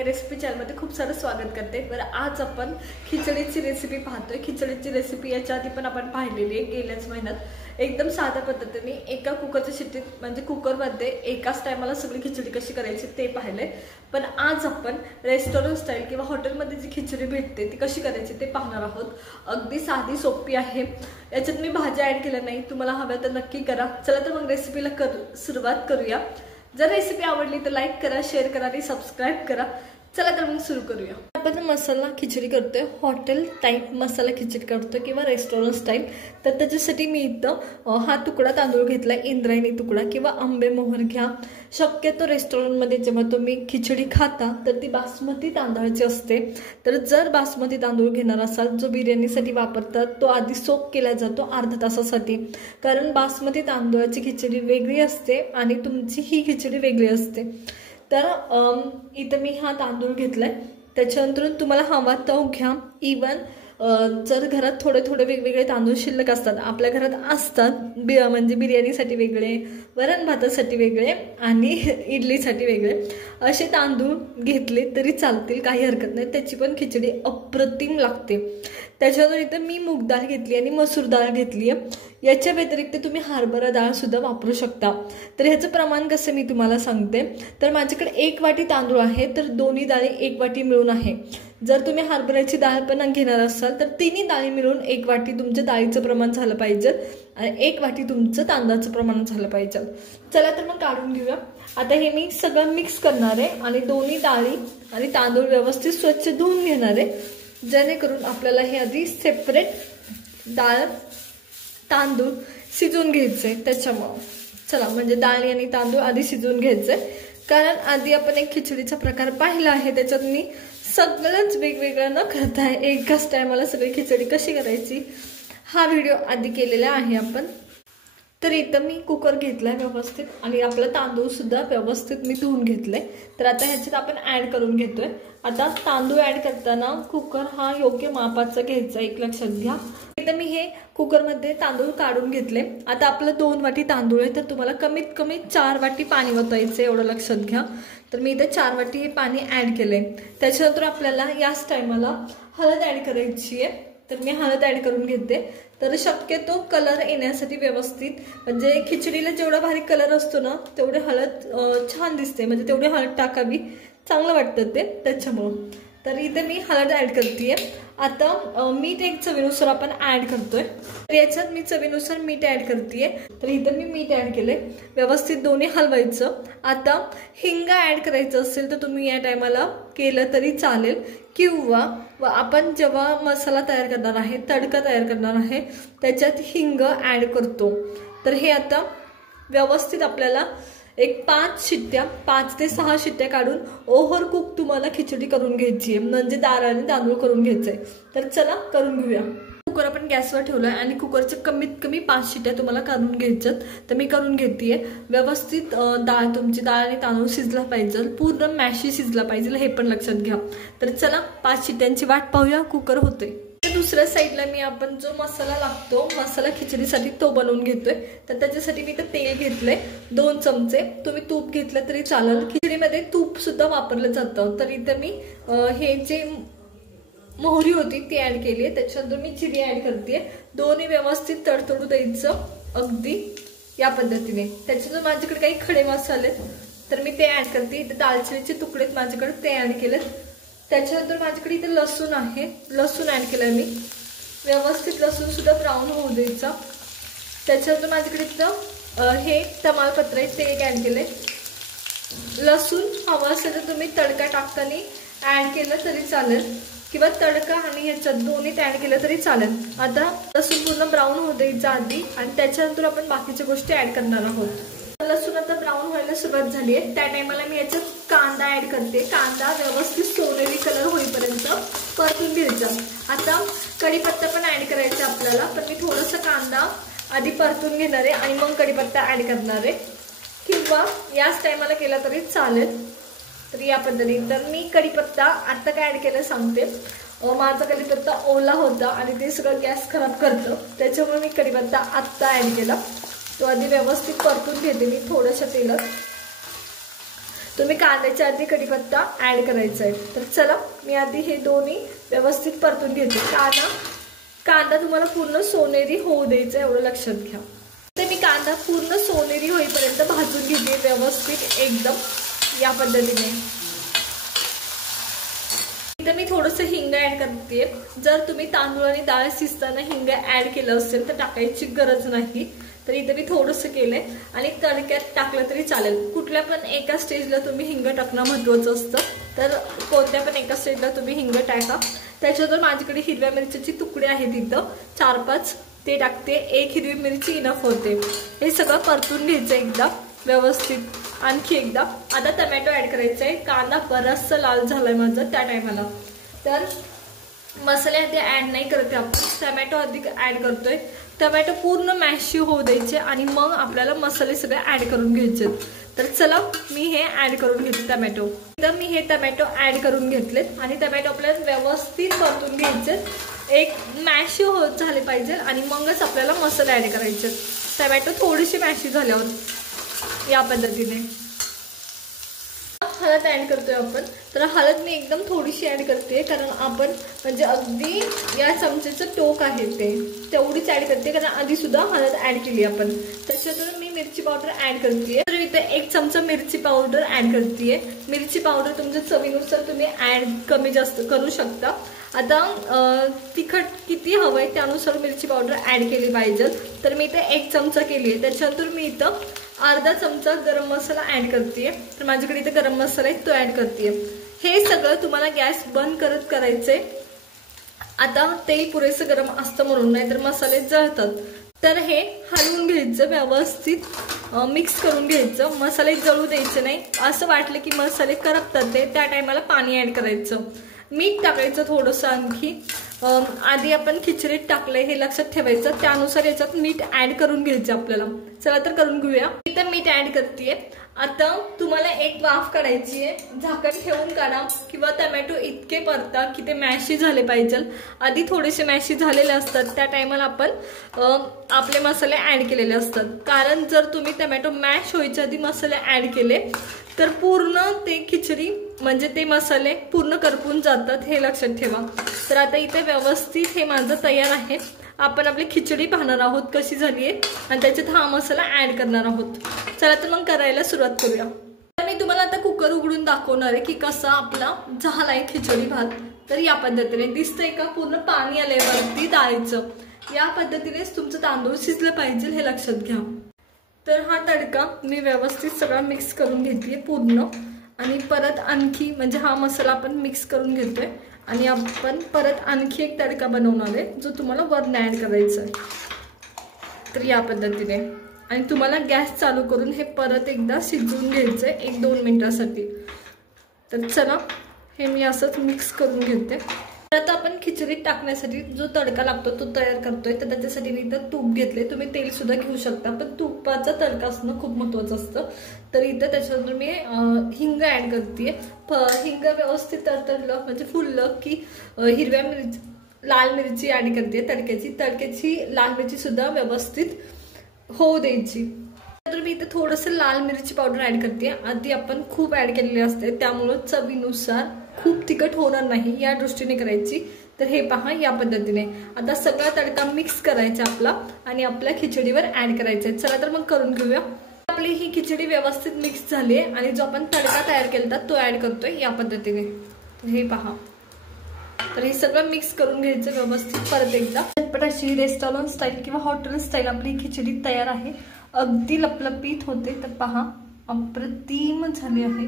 या रेसिपी चॅनलमध्ये खूप सारं स्वागत करते। बरं आज आपण खिचडीची रेसिपी पाहतोय। खिचडीची रेसिपी याच्या आधी पण आपण पाहिलेली आहे गेल्याच महिन्यात। एकदम साध्या पद्धतीने एका कुकरच्या शिट्टीत म्हणजे कुकरमध्ये एकाच टायमाला सगळी खिचडी कशी करायची ते पाहिले। पण आज आपण रेस्टॉरंट स्टाईल किंवा हॉटेलमध्ये जी खिचडी भेटते ती कशी करायची ते पाहणार आहोत। अगदी साधी सोपी आहे। याच्यात मी भाज्या ऍड केल्या नाही, तुम्हाला हव्या तर नक्की करा। चला तर मग रेसिपीला सुरुवात करूया। जर रेसिपी आवडली तर लाईक करा, शेअर करा आणि सबस्क्राइब करा। चला तर मग सुरू करूया। आपण मसाला खिचडी करतोय, हॉटेल टाइप मसाला खिचडी करतोय किंवा रेस्टॉरंट स्टाईल। तर त्याच्यासाठी मी इथं हा तुकडा तांदूळ घेतलाय, इंद्रायणी तुकडा किंवा आंबे मोहर घ्या। शक्यतो रेस्टॉरंटमध्ये जेव्हा तुम्ही खिचडी खाता तर ती बासमती तांदळाची असते। तर जर बासमती तांदूळ घेणार असाल जो बिर्याणीसाठी वापरतात तो आधी सोक केला जातो अर्धा तासासाठी, कारण बासमती तांदूळाची खिचडी वेगळी असते आणि तुमची ही खिचडी वेगळी असते। तर इथं मी हा तांदूळ घेतलाय। त्याच्यानंतर तुम्हाला हवा तो घ्या। इवन जर घरात थोडे थोडे वेगवेगळे तांदूळ शिल्लक असतात, आपल्या घरात असतात, म्हणजे बिर्याणीसाठी वेगळे, वरण भातासाठी वेगळे आणि इडलीसाठी वेगळे, असे तांदूळ घेतले तरी चालतील, काही हरकत नाही। त्याची पण खिचडी अप्रतिम लागते। त्याच्यानंतर इथं मी मूग डाळ घेतली आणि मसूर डाळ घेतली आहे। याच्या व्यतिरिक्त तुम्ही हरभरा डाळ सुद्धा वापरू शकता। तर ह्याचं प्रमाण कसं मी तुम्हाला सांगते। तर माझ्याकडे 1 वाटी तांदूळ आहे, तर दोन्ही डाळी 1 वाटी मिळून आहे। जर तुम्ही हरभऱ्याची डाळ पण घेणार असाल तर तिन्ही डाळी मिळून 1 वाटी तुमच्या डाळीचं प्रमाण झालं पाहिजे आणि 1 वाटी तुमचं तांदळाचं प्रमाण झालं पाहिजे। चला तर मग काढून घेऊया। आता हे मी सगळं मिक्स करणार आहे आणि दोन्ही डाळी आणि तांदूळ व्यवस्थित स्वच्छ धुवून घेणार आहे, जेणेकरून आपल्याला हे आधी सेपरेट डाळ तांदूळ शिजवून घ्यायचे। त्याच्यामुळं चला म्हणजे डाळ आणि तांदूळ आधी शिजवून घ्यायचे, कारण आधी आपण एक खिचडीचा प्रकार पाहिला आहे, त्याच्यात मी सगळंच वेगवेगळं न करता एकाच टायमाला सगळी खिचडी कशी करायची हा व्हिडिओ आधी केलेला आहे आपण। तर इथं मी कुकर घेतलाय व्यवस्थित आणि आपला तांदूळ सुद्धा व्यवस्थित मी धुवून घेतलाय। तर आता ह्याच्यात आपण ऍड करून घेतोय। आता तांदूळ ऍड करताना कुकर हा योग्य मापाचा घ्यायचा, एक लक्षात घ्या। इथं मी हे कुकरमध्ये तांदूळ काढून घेतले। आता आपलं 2 वाटी तांदूळ आहे, तर तुम्हाला कमीत कमी 4 वाटी पाणी ओतायचं, एवढं लक्षात घ्या। तर मी इथे 4 वाटी हे पाणी ऍड केलंय। त्याच्यानंतर आपल्याला याच टायमाला हळद ऍड करायची आहे, तर मी हळद ऍड करून घेते। तर शक्यतो कलर येण्यासाठी व्यवस्थित, म्हणजे खिचडीला जेवढा भारी कलर असतो ना तेवढे हळद छान दिसते, म्हणजे तेवढी हळद टाकावी, चांगलं वाटतं ते, त्याच्यामुळं। तर इथे मी हळद ऍड करतेय। आता मीठ एक चवीनुसार आपण ऍड करतोय, तर याच्यात मी चवीनुसार मीठ ऍड करतेय। तर इथं मी मीठ ऍड केले, व्यवस्थित दोन्ही हलवायचं। आता हिंग ऍड करायचं असेल तर तुम्ही या टायमाला केलं तरी चालेल, किंवा आपण जेव्हा मसाला तयार करणार आहे, तडका तयार करणार आहे, त्याच्यात हिंग ऍड करतो। तर हे आता व्यवस्थित आपल्याला एक 5 ते 6 शिट्ट्या काढून ओव्हर कुक तुम्हाला खिचडी करून घ्यायची आहे, म्हणजे डाळ आणि तांदूळ करून घ्यायचंय। तर चला करून घेऊया। कुकर आपण गॅसवर ठेवलाय आणि कुकरच्या कमीत कमी 5 शिट्ट्या तुम्हाला करून घ्यायच्यात। तर मी करून घेतेय। व्यवस्थित तुमची डाळ आणि तांदूळ शिजला पाहिजे, पूर्ण मॅशी शिजला पाहिजे, हे पण लक्षात घ्या। तर चला 5 शिट्ट्यांची वाट पाहूया, कुकर होते। दुसऱ्या साईडला मी आपण जो मसाला लागतो मसाला खिचडीसाठी तो बनवून घेतोय। तर त्याच्यासाठी मी इथं तेल घेतलंय 2 चमचे, तुम्ही तूप घेतलं तरी चालेल, खिचडीमध्ये तूप सुद्धा वापरलं जातं। तर इथं मी हे जे मोहरी होती ती ऍड केली आहे, त्याच्यानंतर मी जिरे ऍड करतेय। दोन्ही व्यवस्थित तडतडू द्यायचं, अगदी या पद्धतीने। त्याच्यानंतर माझ्याकडे काही खडे मसाले तर मी ते ऍड करते। इथे दालचिनीचे तुकडे माझ्याकडे ते ऍड केलेत। त्याच्यानंतर माझ्याकडे इथे लसूण आहे, लसूण ऍड केलाय मी, व्यवस्थित लसूण सुद्धा ब्राऊन होऊ द्यायचा। त्याच्यानंतर माझ्याकडे इथं हे तमालपत्र आहे ते एक ऍड केलंय। लसूण हवं असेल तर तुम्ही तडका टाकताना ऍड केलं तरी चालेल, किंवा तडका आणि ह्याच्यात दोन्हीत ऍड केलं तरी चालेल। आता लसूण पूर्ण ब्राऊन होऊ द्यायचा आधी, आणि त्याच्यानंतर आपण बाकीच्या गोष्टी ऍड करणार आहोत। लसूण आता ब्राऊन व्हायला सुरुवात झाली आहे, त्या टायमाला मी याच्यात कांदा ऍड करते। कांदा व्यवस्थित सोनेरी कलर होईपर्यंत परतून घ्यायचा। आता कढीपत्ता पण ऍड करायचा आपल्याला, पण मी थोडासा कांदा आधी परतून घेणार आहे आणि मग कढीपत्ता ऍड करणार आहे, किंवा याच टायमाला केला तरी चालेल। तर या पद्धतीने तर मी कढीपत्ता आता काय ऍड केलं सांगते। माझा कढीपत्ता ओला होता आणि ते सगळं गॅस खराब करतं, त्याच्यामुळे मी कढीपत्ता आत्ता ऍड केला। तो आधी व्यवस्थित परतून घेते मी थोड्याशा तेलात। तुम्ही कांद्याच्या आधी कढीपत्ता ऍड करायचा आहे। तर चला मी आधी हे दोन्ही व्यवस्थित परतून घेते। कांदा तुम्हाला पूर्ण सोनेरी होऊ द्यायचा एवढं लक्षात घ्या। तर मी कांदा पूर्ण सोनेरी होईपर्यंत भाजून घेते व्यवस्थित एकदम या पद्धतीने। इथे मी थोडंसं हिंग ऍड करते। जर तुम्ही तांदूळ आणि डाळ शिजताना हिंग ऍड केलं असेल तर टाकायची गरज नाही। तर इथे मी थोडंसं केलंय आणि तडक्यात टाकलं तरी चालेल। कुठल्या पण एका स्टेजला तुम्ही हिंग टाकणं महत्त्वाचं असतं। तर कोणत्या पण एका स्टेजला तुम्ही हिंग टाका। त्याच्यावर माझ्याकडे हिरव्या मिरच्याची तुकडे आहेत इथं 4-5 ते टाकते। 1 हिरवी मिरची इनफ होते। हे सगळं परतून घ्यायचं एकदा व्यवस्थित। आणखी एकदा आता टोमॅटो ऍड करायचा आहे। कांदा बराचसा लाल झालाय माझा त्या टायमाला। तर मसाले आधी ऍड नाही करते आपण, टोमॅटो आधी ऍड करतोय। टोमॅटो पूर्ण मॅश होऊ द्यायचे आणि मग आपल्याला मसाले सगळे ऍड करून घ्यायचे। तर चला मी हे ऍड करून घेते टोमॅटो। तर मी हे टोमॅटो ऍड करून घेतलेत आणि टोमॅटो आपल्याला व्यवस्थित परतून घ्यायचे। एक मॅश होत झाले पाहिजे आणि मगच आपल्याला मसाले ऍड करायचे। टोमॅटो थोडीशी मॅश झाल्यावर या पद्धतीने हळद ऍड करतोय आपण। तर हळद मी एकदम थोडीशी ऍड करते कारण आपण म्हणजे अगदी या चमचेचं टोक आहे ते तेवढीच ऍड करते कारण आधी सुद्धा हळद ऍड केली आपण। त्याच्यातून मी मिरची पावडर ऍड करते। तर इथे 1 चमचा मिरची पावडर ऍड करते। मिरची पावडर तुमच्या चवीनुसार तुम्ही ऍड कमी जास्त करू शकता। आता तिखट किती हवंय त्यानुसार मिरची पावडर ऍड केली पाहिजे। तर मी इथे 1 चमचा केली आहे। त्याच्यानंतर मी इथं अर्धा चमचा गरम मसाला ऍड करते। तर माझ्याकडे इथे गरम मसाला आहे तो ऍड करते। हे सगळं तुम्हाला गॅस बंद करत करायचंय। आता तेल पुरेसं गरम असतं म्हणून, नाहीतर मसाले जळतात। तर हे हलवून घ्यायचं व्यवस्थित मिक्स करून घ्यायचं। मसाले जळू द्यायचे नाही। असं वाटलं की मसाले करपतात ते त्या टायमाला पाणी ऍड करायचं। मीठ टाकायचं थोडंसं आणखी। आधी आपण खिचडीत टाकलंय हे लक्षात ठेवायचं। त्यानुसार याच्यात मीठ ऍड करून घ्यायचं आपल्याला। चला तर करून घेऊया। इथं मीठ ऍड करतेय। आता तुम्हाला एक वाफ काढायची आहे, झाकण ठेवून काढा किंवा टोमॅटो इतके परता की ते मॅशी झाले पाहिजे। आधी थोडेसे मॅशी झालेले असतात त्या टायमाला आपण आपले मसाले ऍड केलेले असतात। कारण जर तुम्ही टोमॅटो मॅश व्हायच्या आधी मसाले ऍड केले तर पूर्ण ते खिचडी म्हणजे ते मसाले पूर्ण करपून जातात हे लक्षात ठेवा। तर आता इथे व्यवस्थित हे माझं तयार आहे। आपण आपली खिचडी पाहणार आहोत कशी झाली आहे आणि त्याच्यात हा मसाला ऍड करणार आहोत। चला तर मग करायला सुरुवात करूया। मी तुम्हाला आता कुकर उघडून दाखवणार आहे की कसा आपला झालाय खिचडी भात। तर या पद्धतीने दिसतंय का पूर्ण पाणी आलंय वरती डाळीचं। या पद्धतीनेच तुमचं तांदूळ शिजलं पाहिजे हे लक्षात घ्या। तर हा तडका मी व्यवस्थित सगळा मिक्स करून घेतलीये पूर्ण आणि परत आणखी म्हणजे हा मसाला आपण मिक्स करून घेतोय आणि आपण परत आणखी एक तडका बनवणार आहे जो तुम्हाला वरनं ऍड करायचा आहे। तर या पद्धतीने आणि तुम्हाला गॅस चालू करून हे परत एकदा शिजवून घ्यायचं आहे 1-2 मिनिटांसाठी। तर चला हे मी असंच मिक्स करून घेते। आता आपण खिचडीत टाकण्यासाठी जो तडका लागतो तो तयार करतोय। तर त्याच्यासाठी मी इथं तूप घेतले। तुम्ही तेल सुद्धा घेऊ शकता पण तुपाचा तडका असणं खूप महत्त्वाचं असतं। तर इथं त्याच्यानंतर मी हिंग ऍड करते। हिंग व्यवस्थित तडतडलं म्हणजे फुललं की हिरव्या मिरची लाल मिरची ऍड करते तडक्याची लाल मिरची सुद्धा व्यवस्थित होऊ द्यायची। तर मी इथे थोडंसं लाल मिरची पावडर ऍड करते। आधी आपण खूप ऍड केलेले असते त्यामुळे चवीनुसार खूप तिखट होणार नाही या दृष्टीने करायची। तर हे पहा या पद्धतीने आता सगळा तडका मिक्स करायचा आपला आणि आपल्या खिचडीवर ऍड करायचा। चला तर मग करून घेऊया। आपली ही खिचडी व्यवस्थित मिक्स झाली आहे आणि जो आपण तडका तयार केला तो ऍड करतोय या पद्धतीने। हे पहा तर हे सगळं मिक्स करून घ्यायचं व्यवस्थित परत एकदा। झटपट अशी रेस्टॉरंट स्टाईल किंवा हॉटेल स्टाईल आपली खिचडी तयार आहे। अगदी लपलपीत होते। तर पहा अप्रतिम झाली आहे।